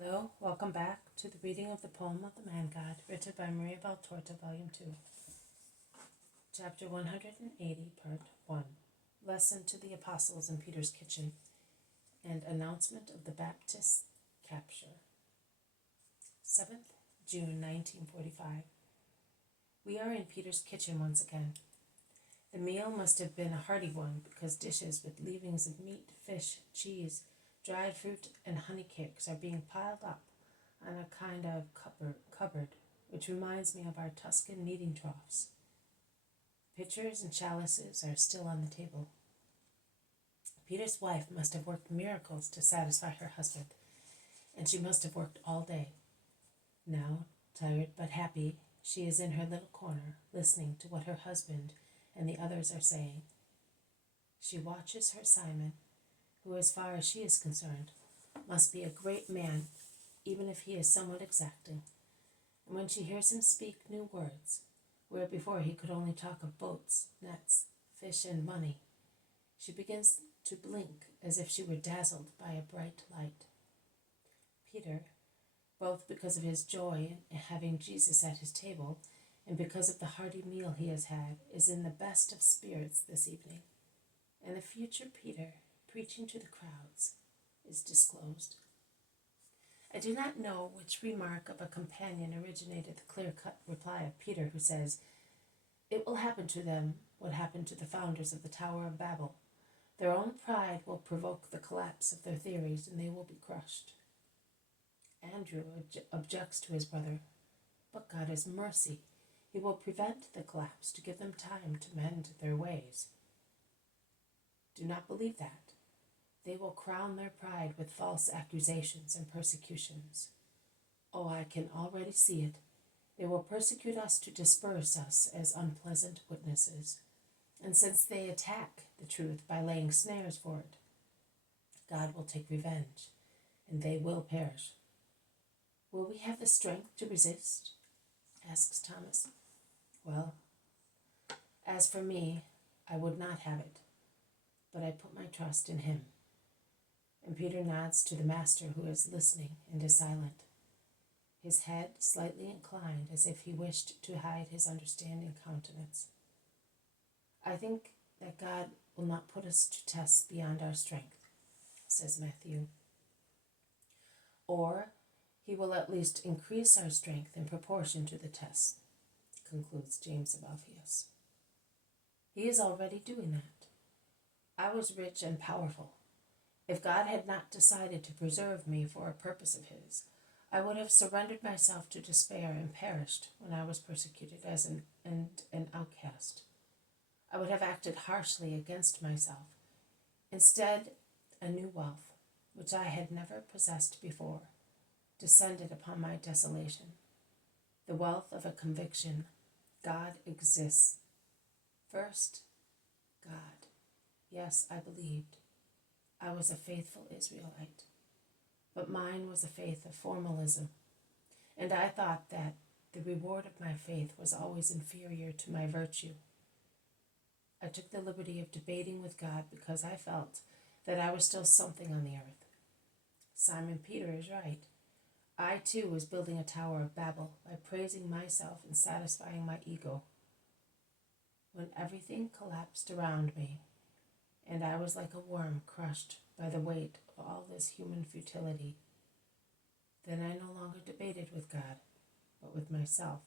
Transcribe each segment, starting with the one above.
Hello, welcome back to the reading of the poem of the Man-God, written by Maria Valtorta, Volume 2, Chapter 180, Part 1, Lesson to the Apostles in Peter's Kitchen, and Announcement of the Baptist's Capture. 7th June 1945. We are in Peter's kitchen once again. The meal must have been a hearty one, because dishes with leavings of meat, fish, cheese, dried fruit, and honey cakes are being piled up on a kind of cupboard, which reminds me of our Tuscan kneading troughs. Pitchers and chalices are still on the table. Peter's wife must have worked miracles to satisfy her husband, and she must have worked all day. Now, tired but happy, she is in her little corner, listening to what her husband and the others are saying. She watches her Simon, who, as far as she is concerned, must be a great man, even if he is somewhat exacting. And when she hears him speak new words, where before he could only talk of boats, nets, fish, and money, she begins to blink as if she were dazzled by a bright light. Peter, both because of his joy in having Jesus at his table and because of the hearty meal he has had, is in the best of spirits this evening. And the future Peter, preaching to the crowds, is disclosed. I do not know which remark of a companion originated the clear-cut reply of Peter, who says, "It will happen to them what happened to the founders of the Tower of Babel. Their own pride will provoke the collapse of their theories, and they will be crushed." Andrew objects to his brother, "But God is mercy. He will prevent the collapse to give them time to mend their ways." Do not believe that. They will crown their pride with false accusations and persecutions. Oh, I can already see it. They will persecute us to disperse us as unpleasant witnesses. And since they attack the truth by laying snares for it, God will take revenge, and they will perish. Will we have the strength to resist? Asks Thomas. Well, as for me, I would not have it, but I put my trust in him. And Peter nods to the master, who is listening and is silent, his head slightly inclined as if he wished to hide his understanding countenance. I think that God will not put us to tests beyond our strength, says Matthew. Or he will at least increase our strength in proportion to the test, concludes James of Alphaeus. He is already doing that. I was rich and powerful. If God had not decided to preserve me for a purpose of his, I would have surrendered myself to despair and perished when I was persecuted as an outcast. I would have acted harshly against myself. Instead, a new wealth, which I had never possessed before, descended upon my desolation. The wealth of a conviction: God exists. First, God. Yes, I believed. I was a faithful Israelite, but mine was a faith of formalism, and I thought that the reward of my faith was always inferior to my virtue. I took the liberty of debating with God because I felt that I was still something on the earth. Simon Peter is right. I too was building a Tower of Babel by praising myself and satisfying my ego. When everything collapsed around me, and I was like a worm crushed by the weight of all this human futility, then I no longer debated with God, but with myself,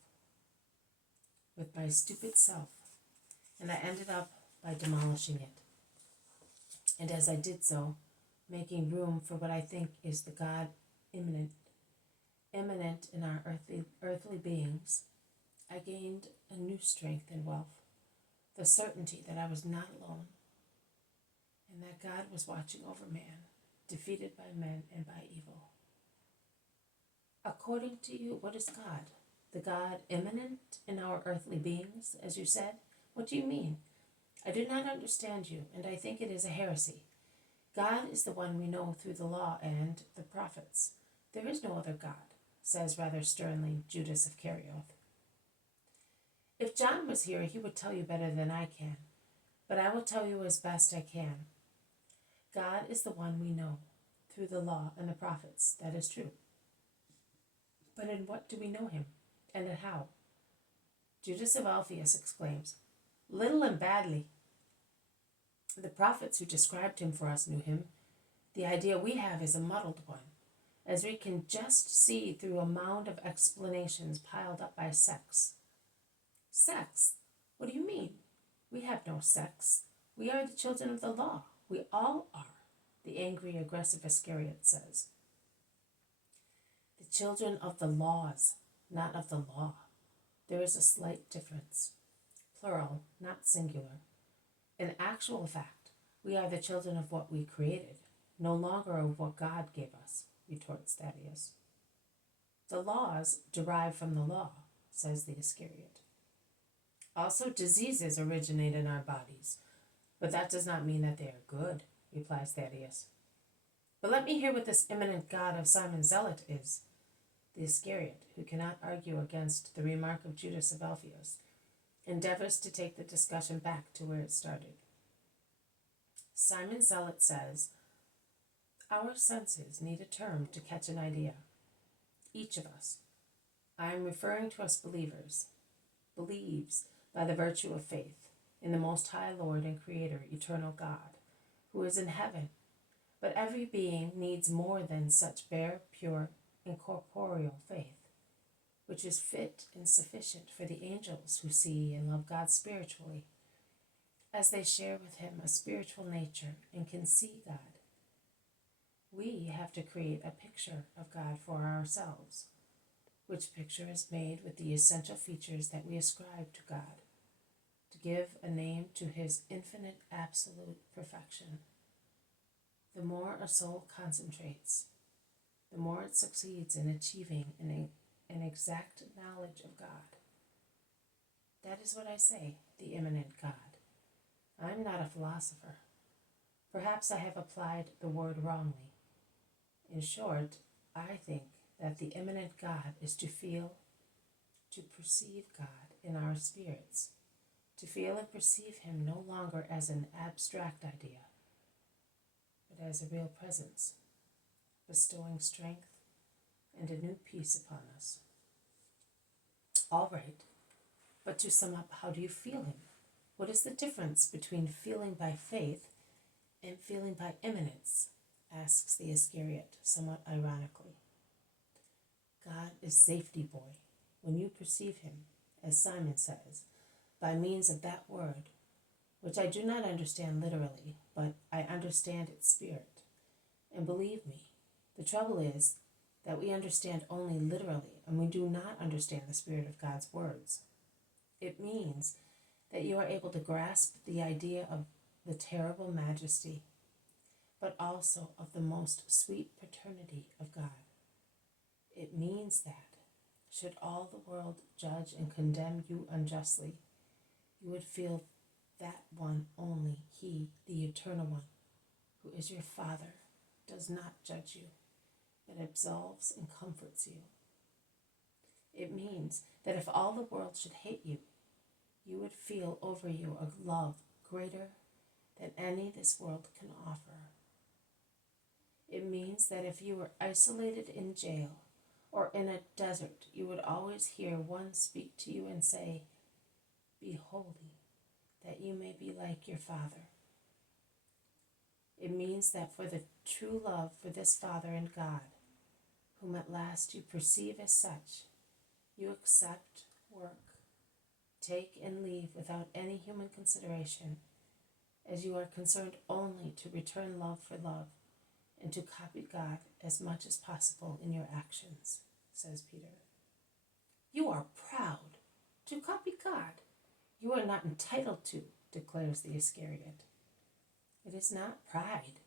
with my stupid self, and I ended up by demolishing it. And as I did so, making room for what I think is the God immanent in our earthly beings, I gained a new strength and wealth, the certainty that I was not alone, and that God was watching over man, defeated by men and by evil. According to you, what is God? The God immanent in our earthly beings, as you said? What do you mean? I do not understand you, and I think it is a heresy. God is the one we know through the law and the prophets. There is no other God, says rather sternly Judas of Kerioth. If John was here, he would tell you better than I can, but I will tell you as best I can. God is the one we know, through the law and the prophets, that is true. But in what do we know him, and in how? Judas of Alphaeus exclaims, "Little and badly. The prophets who described him for us knew him. The idea we have is a muddled one, as we can just see through a mound of explanations piled up by sects." Sex? What do you mean? We have no sex. We are the children of the law. We all are, the angry, aggressive Iscariot says. The children of the laws, not of the law. There is a slight difference. Plural, not singular. In actual fact, we are the children of what we created, no longer of what God gave us, retorts Thaddeus. The laws derive from the law, says the Iscariot. Also, diseases originate in our bodies, but that does not mean that they are good, replies Thaddeus. But let me hear what this imminent God of Simon Zealot is. The Iscariot, who cannot argue against the remark of Judas of Alphaeus, endeavors to take the discussion back to where it started. Simon Zealot says, our senses need a term to catch an idea. Each of us, I am referring to us believers, believes by the virtue of faith in the Most High Lord and Creator, eternal God, who is in heaven. But every being needs more than such bare, pure, incorporeal faith, which is fit and sufficient for the angels who see and love God spiritually, as they share with him a spiritual nature and can see God. We have to create a picture of God for ourselves, which picture is made with the essential features that we ascribe to God, to give a name to his infinite absolute perfection. The more a soul concentrates, the more it succeeds in achieving an exact knowledge of God. That is what I say, the immanent God. I'm not a philosopher. Perhaps I have applied the word wrongly. In short, I think that the immanent God is to feel, to perceive God in our spirits, to feel and perceive him no longer as an abstract idea, but as a real presence, bestowing strength and a new peace upon us. All right, but to sum up, how do you feel him? What is the difference between feeling by faith and feeling by immanence? Asks the Iscariot, somewhat ironically. God is safety boy when you perceive him, as Simon says, by means of that word, which I do not understand literally, but I understand its spirit. And believe me, the trouble is that we understand only literally, and we do not understand the spirit of God's words. It means that you are able to grasp the idea of the terrible majesty, but also of the most sweet paternity of God. It means that, should all the world judge and condemn you unjustly, you would feel that one only, he, the Eternal One, who is your Father, does not judge you, but absolves and comforts you. It means that if all the world should hate you, you would feel over you a love greater than any this world can offer. It means that if you were isolated in jail or in a desert, you would always hear one speak to you and say, "Be holy, that you may be like your Father." It means that for the true love for this Father and God, whom at last you perceive as such, you accept, work, take and leave without any human consideration, as you are concerned only to return love for love and to copy God as much as possible in your actions, says Peter. You are proud to copy God. You are not entitled to, declares the Iscariot. It is not pride.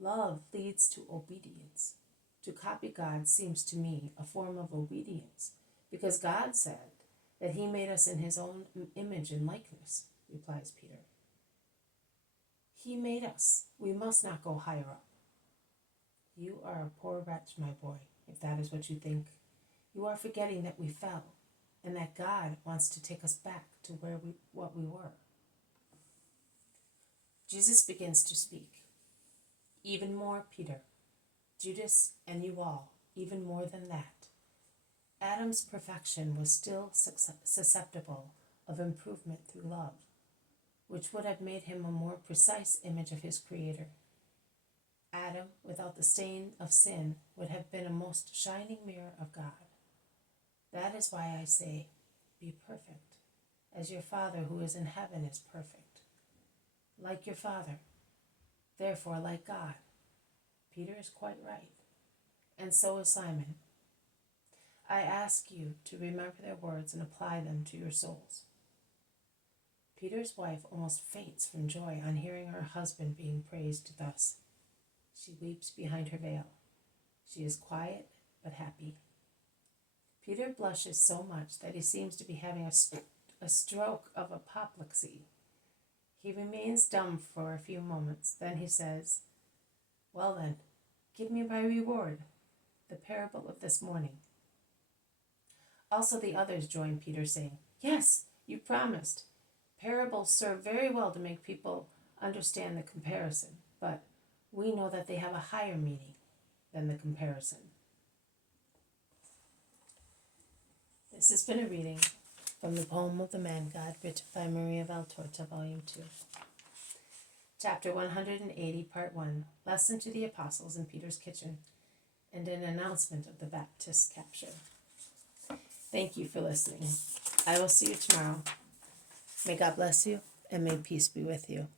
Love leads to obedience. To copy God seems to me a form of obedience, because God said that he made us in his own image and likeness, replies Peter. He made us. We must not go higher up. You are a poor wretch, my boy, if that is what you think. You are forgetting that we fell, and that God wants to take us back to what we were. Jesus begins to speak. Even more, Peter, Judas, and you all, even more than that. Adam's perfection was still susceptible of improvement through love, which would have made him a more precise image of his Creator. Adam, without the stain of sin, would have been a most shining mirror of God. That is why I say, be perfect, as your Father who is in heaven is perfect. Like your Father, therefore like God. Peter is quite right, and so is Simon. I ask you to remember their words and apply them to your souls. Peter's wife almost faints from joy on hearing her husband being praised thus. She weeps behind her veil. She is quiet but happy. Peter blushes so much that he seems to be having a stroke of apoplexy. He remains dumb for a few moments. Then he says, "Well then, give me my reward, the parable of this morning." Also the others join Peter, saying, "Yes, you promised. Parables serve very well to make people understand the comparison, but we know that they have a higher meaning than the comparison." This has been a reading from the poem of the Man-God, written by Maria Valtorta, Volume 2. Chapter 180, Part 1, Lesson to the Apostles in Peter's Kitchen, and an announcement of the Baptist's capture. Thank you for listening. I will see you tomorrow. May God bless you, and may peace be with you.